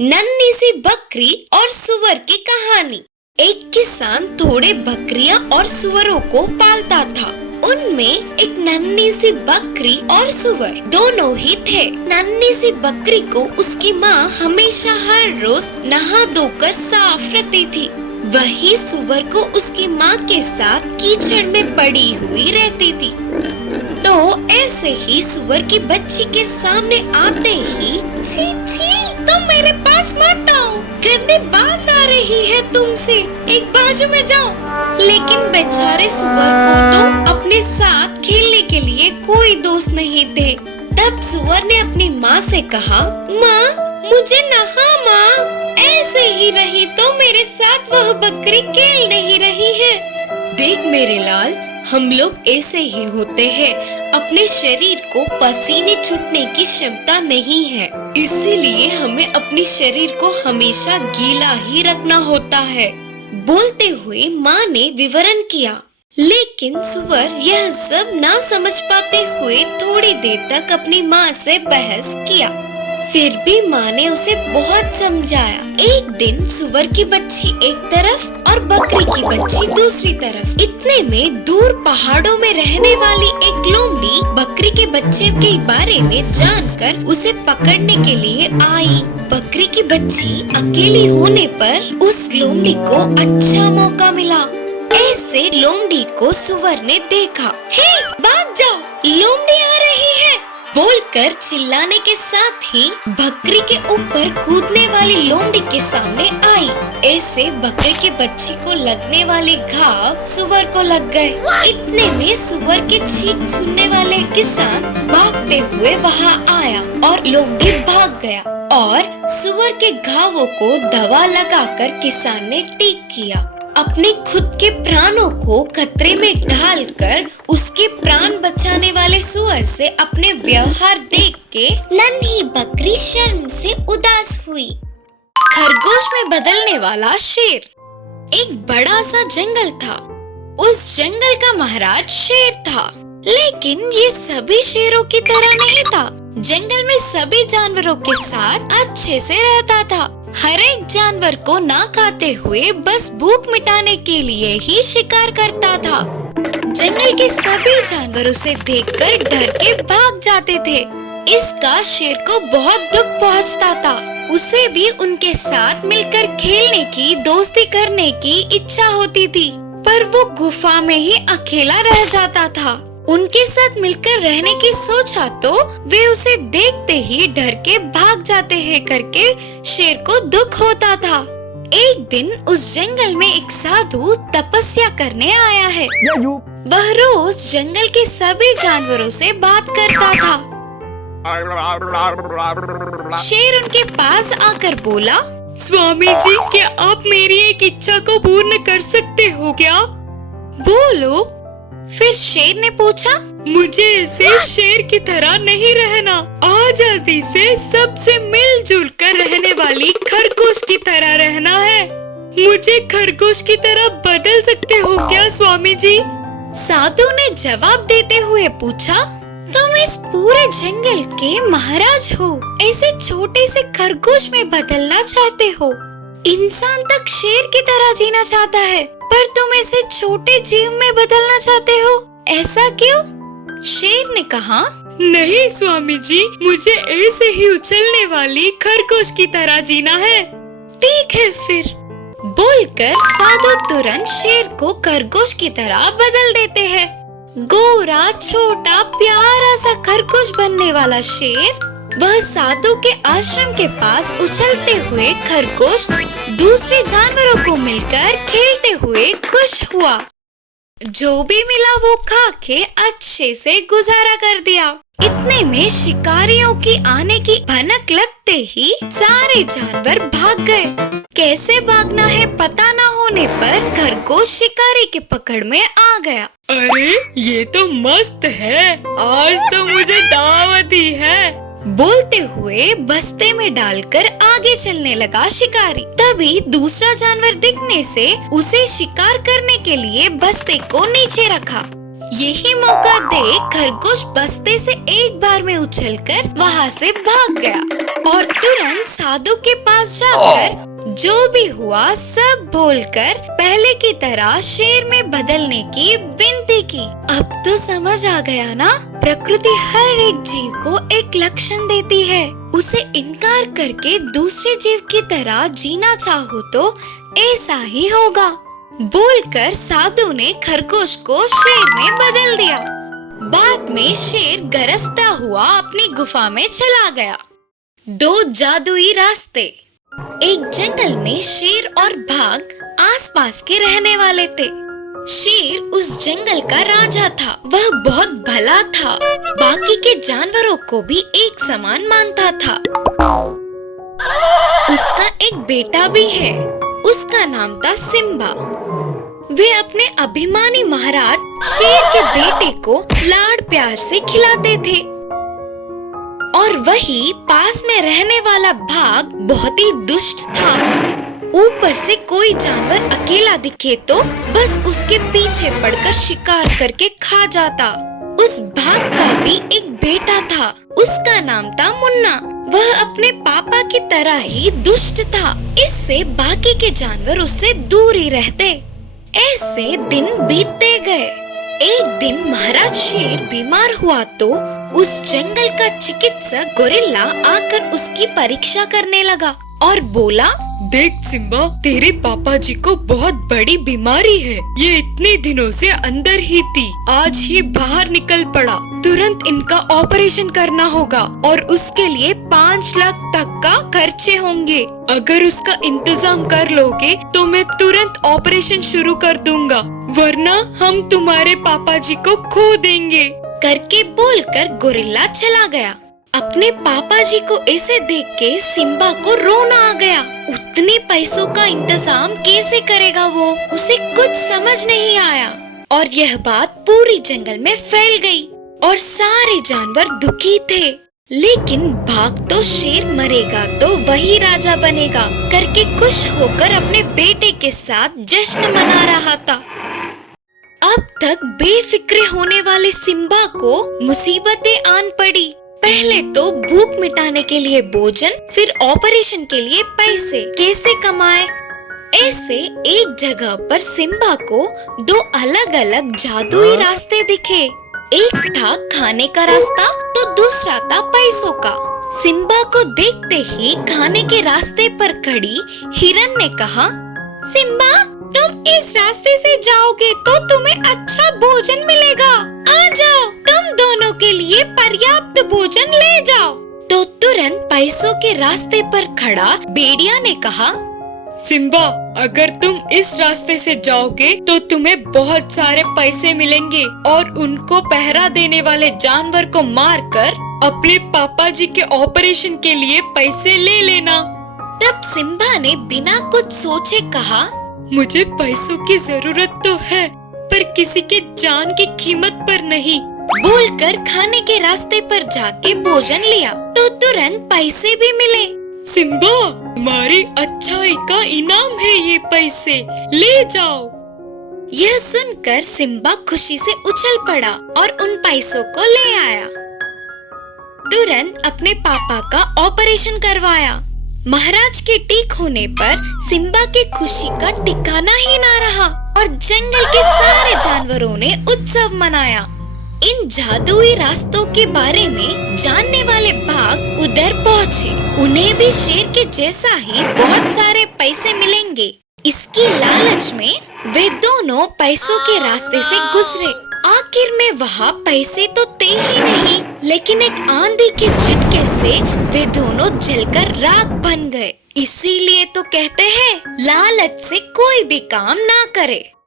नन्ही सी बकरी और सुअर की कहानी। एक किसान थोड़े बकरियां और सुअरों को पालता था। उनमें एक नन्ही सी बकरी और सुअर दोनों ही थे। नन्ही सी बकरी को उसकी माँ हमेशा हर रोज नहा धोकर साफ रखती थी। वही सुअर को उसकी माँ के साथ कीचड़ में पड़ी हुई रहती थी। तो ऐसे ही सुअर की बच्ची के सामने आते ही छी छी, तुम मेरे पास मत आओ, गंदी बास आ रही है तुमसे, एक बाजू में जाओ। लेकिन बेचारे सुअर को तो अपने साथ खेलने के लिए कोई दोस्त नहीं थे। तब सुअर ने अपनी माँ से कहा, माँ मुझे नहा माँ, ऐसे ही रही तो मेरे साथ वह बकरी खेल नहीं रही है। देख मेरे लाल, हम लोग ऐसे ही होते हैं, अपने शरीर को पसीने छूटने की क्षमता नहीं है, इसीलिए हमें अपने शरीर को हमेशा गीला ही रखना होता है। बोलते हुए माँ ने विवरण किया। लेकिन सुअर यह सब ना समझ पाते हुए थोड़ी देर तक अपनी माँ से बहस किया। फिर भी माँ ने उसे बहुत समझाया। एक दिन सुअर की बच्ची एक तरफ और बकरी की बच्ची दूसरी तरफ। इतने में दूर पहाड़ों में रहने वाली एक लोमड़ी बकरी के बच्चे के बारे में जानकर उसे पकड़ने के लिए आई। बकरी की बच्ची अकेली होने पर उस लोमड़ी को अच्छा मौका मिला। ऐसे लोमड़ी को सुअर ने देखा। हे, भाग जाओ, लोमड़ी आ रही है बोलकर चिल्लाने के साथ ही बकरी के ऊपर कूदने वाली लोमड़ी के सामने आई। ऐसे बकरी की बच्ची को लगने वाले घाव सुअर को लग गए। इतने में सुअर के चीख सुनने वाले किसान भागते हुए वहाँ आया और लोमड़ी भाग गया और सुअर के घावों को दवा लगाकर किसान ने ठीक किया। अपने खुद के प्राणों को खतरे में डालकर उसके प्राण बचाने वाले सुअर से अपने व्यवहार देख के नन्ही बकरी शर्म से उदास हुई। खरगोश में बदलने वाला शेर। एक बड़ा सा जंगल था। उस जंगल का महाराज शेर था, लेकिन ये सभी शेरों की तरह नहीं था। जंगल में सभी जानवरों के साथ अच्छे से रहता था। हर एक जानवर को ना खाते हुए बस भूख मिटाने के लिए ही शिकार करता था। जंगल के सभी जानवर उसे देखकर डर के भाग जाते थे। इसका शेर को बहुत दुख पहुंचता था। उसे भी उनके साथ मिलकर खेलने की, दोस्ती करने की इच्छा होती थी, पर वो गुफा में ही अकेला रह जाता था। उनके साथ मिलकर रहने की सोचा तो वे उसे देखते ही डर के भाग जाते हैं करके शेर को दुख होता था। एक दिन उस जंगल में एक साधु तपस्या करने आया है। वह रोज जंगल के सभी जानवरों से बात करता था। शेर उनके पास आकर बोला, स्वामी जी, क्या आप मेरी एक इच्छा को पूर्ण कर सकते हो क्या? बोलो। फिर शेर ने पूछा, मुझे ऐसे शेर की तरह नहीं रहना, आजादी से सबसे मिलजुल कर रहने वाली खरगोश की तरह रहना है। मुझे खरगोश की तरह बदल सकते हो क्या स्वामी जी? साधु ने जवाब देते हुए पूछा, तुम इस पूरे जंगल के महाराज हो, ऐसे छोटे से खरगोश में बदलना चाहते हो? इंसान तक शेर की तरह जीना चाहता है, पर तुम ऐसे छोटे जीव में बदलना चाहते हो, ऐसा क्यों? शेर ने कहा, नहीं स्वामी जी, मुझे ऐसे ही उछलने वाली खरगोश की तरह जीना है। ठीक है फिर, बोलकर साधु तुरंत शेर को खरगोश की तरह बदल देते हैं। गोरा, छोटा, प्यारा सा खरगोश बनने वाला शेर वह साधु के आश्रम के पास उछलते हुए खरगोश दूसरे जानवरों को मिलकर खेलते हुए खुश हुआ। जो भी मिला वो खा के अच्छे से गुजारा कर दिया। इतने में शिकारियों की आने की भनक लगते ही सारे जानवर भाग गए। कैसे भागना है पता न होने पर खरगोश शिकारी के पकड़ में आ गया। अरे ये तो मस्त है, आज तो मुझे दावत ही है, बोलते हुए बस्ते में डालकर आगे चलने लगा शिकारी। तभी दूसरा जानवर दिखने से उसे शिकार करने के लिए बस्ते को नीचे रखा। यही मौका देख खरगोश बस्ते से एक बार में उछलकर वहाँ से भाग गया और तुरंत साधु के पास जाकर जो भी हुआ सब बोलकर पहले की तरह शेर में बदलने की विनती की। अब तो समझ आ गया ना, प्रकृति हर एक जीव को एक लक्षण देती है। उसे इनकार करके दूसरे जीव की तरह जीना चाहो तो ऐसा ही होगा। बोलकर साधु ने खरगोश को शेर में बदल दिया। बाद में शेर गरजता हुआ अपनी गुफा में चला गया। 2 जादुई रास्ते। एक जंगल में शेर और बाघ आसपास के रहने वाले थे। शेर उस जंगल का राजा था। वह बहुत भला था, बाकी के जानवरों को भी एक समान मानता था। उसका एक बेटा भी है, उसका नाम था सिम्बा। वे अपने अभिमानी महाराज शेर के बेटे को लाड प्यार से खिलाते थे। और वही पास में रहने वाला बाघ बहुत ही दुष्ट था। ऊपर से कोई जानवर अकेला दिखे तो बस उसके पीछे पड़कर शिकार करके खा जाता। उस बाघ का भी एक बेटा था, उसका नाम था मुन्ना। वह अपने पापा की तरह ही दुष्ट था, इससे बाकी के जानवर उससे दूर ही रहते। ऐसे दिन बीतते गए। एक दिन महाराज शेर बीमार हुआ तो उस जंगल का चिकित्सक गोरिल्ला आकर उसकी परीक्षा करने लगा और बोला, देख सिम्बा, तेरे पापा जी को बहुत बड़ी बीमारी है। ये इतने दिनों से अंदर ही थी, आज ही बाहर निकल पड़ा। तुरंत इनका ऑपरेशन करना होगा और उसके लिए 5 लाख तक का खर्चे होंगे। अगर उसका इंतजाम कर लोगे तो मैं तुरंत ऑपरेशन शुरू कर दूंगा, वरना हम तुम्हारे पापा जी को खो देंगे। करके बोलकर गोरिल्ला चला गया। अपने पापा जी को ऐसे देख के सिम्बा को रोना आ गया। उतने पैसों का इंतजाम कैसे करेगा वो, उसे कुछ समझ नहीं आया। और यह बात पूरी जंगल में फैल गई और सारे जानवर दुखी थे। लेकिन बाघ तो शेर मरेगा तो वही राजा बनेगा करके खुश होकर अपने बेटे के साथ जश्न मना रहा था। अब तक बेफिक्रे होने वाले सिम्बा को मुसीबतें आन पड़ी। पहले तो भूख मिटाने के लिए भोजन, फिर ऑपरेशन के लिए पैसे कैसे कमाए। ऐसे एक जगह पर सिम्बा को 2 अलग-अलग जादुई रास्ते दिखे। एक था खाने का रास्ता तो दूसरा था पैसों का। सिम्बा को देखते ही खाने के रास्ते पर खड़ी हिरन ने कहा, सिम्बा, तुम इस रास्ते से जाओगे तो तुम्हें अच्छा भोजन मिलेगा। आ जाओ, तुम दोनों के लिए पर्याप्त भोजन ले जाओ। तो तुरंत पैसों के रास्ते पर खड़ा भेड़िया ने कहा, सिम्बा, अगर तुम इस रास्ते से जाओगे तो तुम्हें बहुत सारे पैसे मिलेंगे और उनको पहरा देने वाले जानवर को मारकर अपने पापा जी के ऑपरेशन के लिए पैसे ले लेना। तब सिम्बा ने बिना कुछ सोचे कहा, मुझे पैसों की जरूरत तो है, पर किसी के जान की कीमत पर नहीं। बोलकर खाने के रास्ते पर जाके भोजन लिया तो तुरंत पैसे भी मिले। सिम्बा, हमारी अच्छाई का इनाम है ये पैसे, ले जाओ। यह सुनकर सिम्बा खुशी से उछल पड़ा और उन पैसों को ले आया। तुरंत अपने पापा का ऑपरेशन करवाया। महाराज के ठीक होने पर सिम्बा की खुशी का ठिकाना ही ना रहा और जंगल के सारे जानवरों ने उत्सव मनाया। इन जादुई रास्तों के बारे में जानने वाले बाघ उधर पहुँचे। उन्हें भी शेर के जैसा ही बहुत सारे पैसे मिलेंगे। इसकी लालच में वे दोनों पैसों के रास्ते से गुजरे। आखिर में वहाँ पैसे तो थे ही नहीं, लेकिन एक आंधी के झटके से वे दोनों जलकर राख बन गए। इसीलिए तो कहते हैं, लालच से कोई भी काम ना करे।